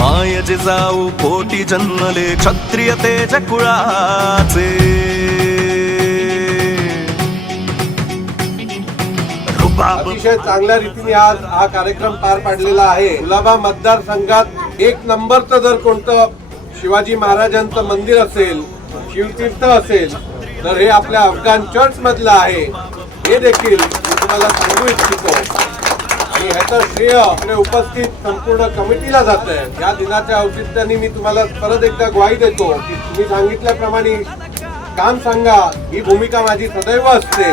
माय जिजाऊ पोटी जन्मले क्षत्रिय तेज कुळाचे, अतिशय चांगल्या रीतीने आज हा कार्यक्रम पार पाडलेला आहे। कुलाबा मतदारसंघात एक नंबरचं जर कोणतं शिवाजी महाराजांचं मंदिर असेल, शिवतीर्थ असेल, तर हे आपल्या अफगाण चर्च मधलं आहे, हे देखील मी तुम्हाला सांगू इच्छितो। आणि ह्याचं श्रेय इकडे उपस्थित संपूर्ण कमिटीला जात आहे। या दिनाच्या औचित्याने मी तुम्हाला परत एकदा ग्वाही देतो की तुम्ही सांगितल्याप्रमाणे काम सांगा ही भूमिका माझी सदैव असते।